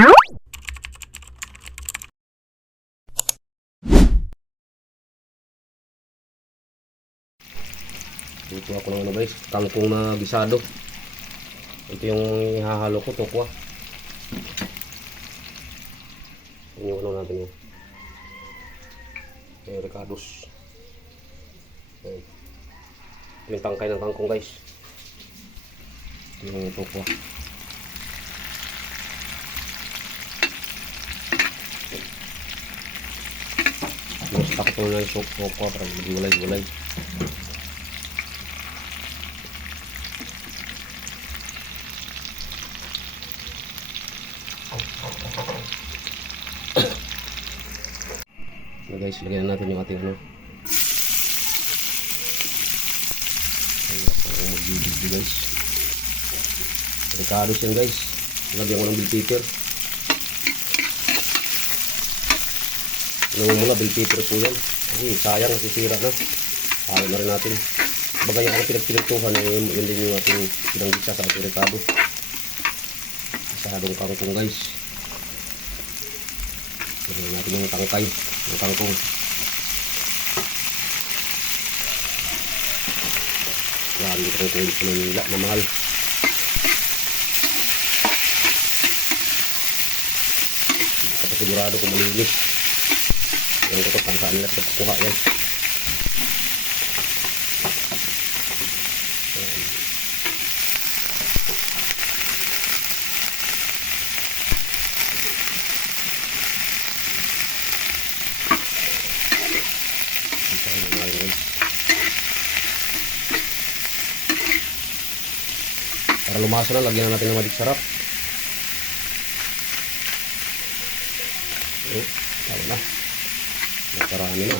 Dito ako ng ano guys, kangkong na gisado. Ito yung ihahalo ko, tokwa. Yung ano natin yun. Ricados. Ito yung tangkay ng kangkong guys. Ito yung tokwa. Mas takot na yung tokwa para mag-gulay-gulay. So guys, lagyan natin yung ating ano. Ayan ako mag-video guys. Ricados yan guys. Lagyan ko ng bell pepper. Alam mo muna, bell pepper po yan. Kasi sayang, nasisira na. Ayaw na rin natin. Baga yung pinagpinutuhan, yun din yung ating pinanggisa sa ating ricado. Masyadong kangkong guys. Lagyan natin yung tangkay ng kangkong. Yan, dito kong kulit sa Manila na mahal. Sigurado kung malinis. Yung ito kung saan nila pagkuha yan. Para lumasa na, lagyan na natin ng magic sarap. Tama na. Nakarami na.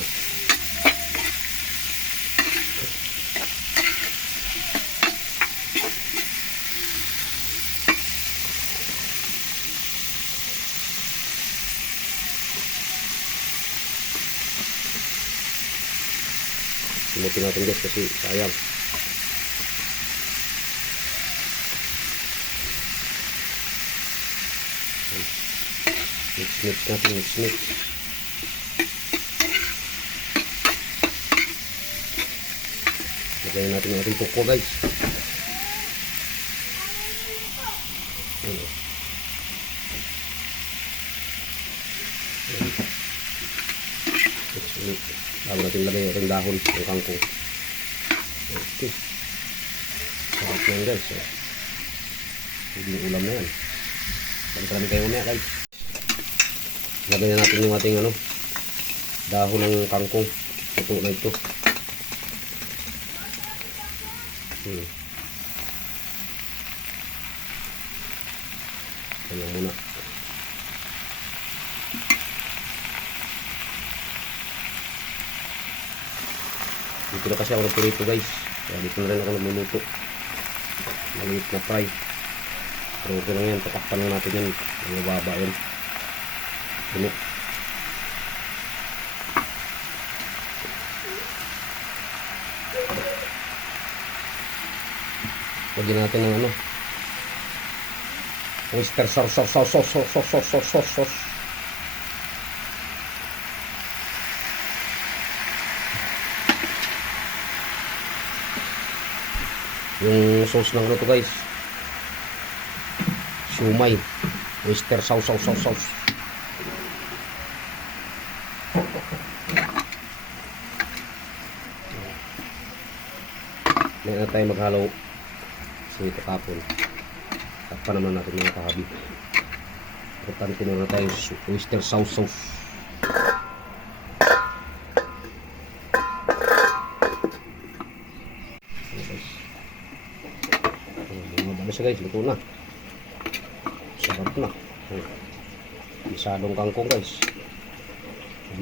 Simutin natin guys kasi sayang. Mix natin, mix. Lagyan natin yung ating tokwa guys. Bago natin lagay yung ating dahon ng kangkong. Okay. Sarap yan guys. Hindi yung ulam na yan. Balik kayo mamaya guys. Lagyan natin yung ating ano, dahon ng kangkong. Ito na ito. Ayan muna. Dito na kasi ako nagpirito guys. Kaya dito na rin ako nagluluto. Maliit na fry. Pero okay lang yan. Tatakpan lang natin yan. Ang mababa yan. Ano? Lagyan natin ng ano, oyster sauce. Yung sauce ng ano to guys, siumay, oyster sauce. May na tayo maghalo. So ito kapon. Takpan naman natin mga kahabi. Importante na tayo oyster sauce. Mga siya guys, luto na. Sarap na. Masyadong kangkong guys.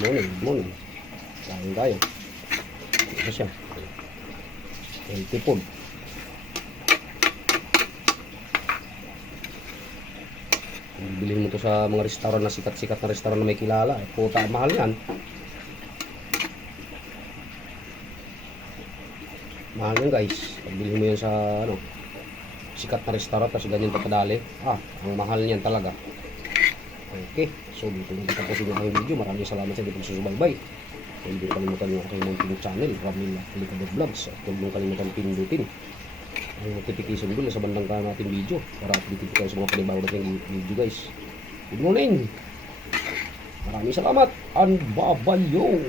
Good morning. Kain tayo. Ito siya. Healthy food. Bilhin mo to sa mga restaurant na sikat-sikat na restaurant na may kilala. Puta, mahal yan. Mahal yan guys. Bilhin mo yan sa ano, sikat na restaurant kasi ganyan pa kadali. Ang mahal niyan talaga. Okay, so dito na tapusin yung aking video. Maraming salamat sa inyong pagsusubaybay. Huwag niyo kalimutan yung aking munting channel, Ramil Alicabot Vlogs. At huwag niyo kalimutan pindutin ang notification bell sa bandang kanan natin video para updated kayo sa mga panibago natin video guys. Good morning! Maraming salamat and babayo!